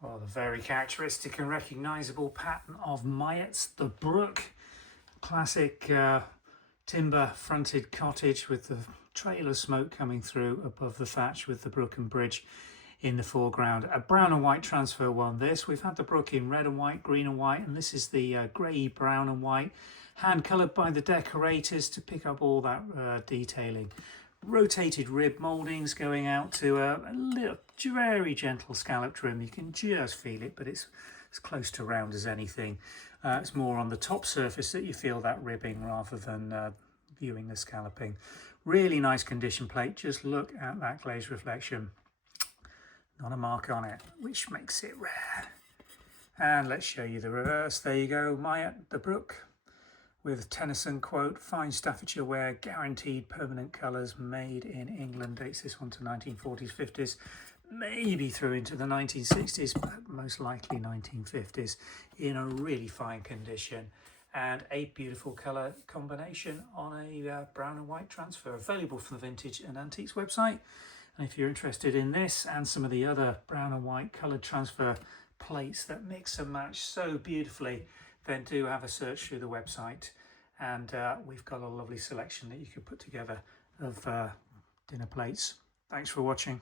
Well, the very characteristic and recognisable pattern of Myott's, the Brook. Classic timber fronted cottage with the trail of smoke coming through above the thatch with the Brook and bridge in the foreground. A brown and white transfer one this. We've had the Brook in red and white, green and white, and this is the grey, brown and white, hand coloured by the decorators to pick up all that detailing. Rotated rib mouldings going out to a little very gentle scallop trim. You can just feel it, but it's as close to round as anything. It's more on the top surface that you feel that ribbing rather than viewing the scalloping. Really nice condition plate. Just look at that glaze reflection. Not a mark on it, which makes it rare. And let's show you the reverse. There you go, Myott, the Brook, with Tennyson quote, "Fine Staffordshire Ware, guaranteed permanent colours, made in England." Dates this one to 1940s, 50s, maybe through into the 1960s, but most likely 1950s, in a really fine condition. And a beautiful colour combination on a brown and white transfer, available from the Vintage and Antiques website. And if you're interested in this and some of the other brown and white coloured transfer plates that mix and match so beautifully, then do have a search through the website, and we've got a lovely selection that you could put together of dinner plates. Thanks for watching.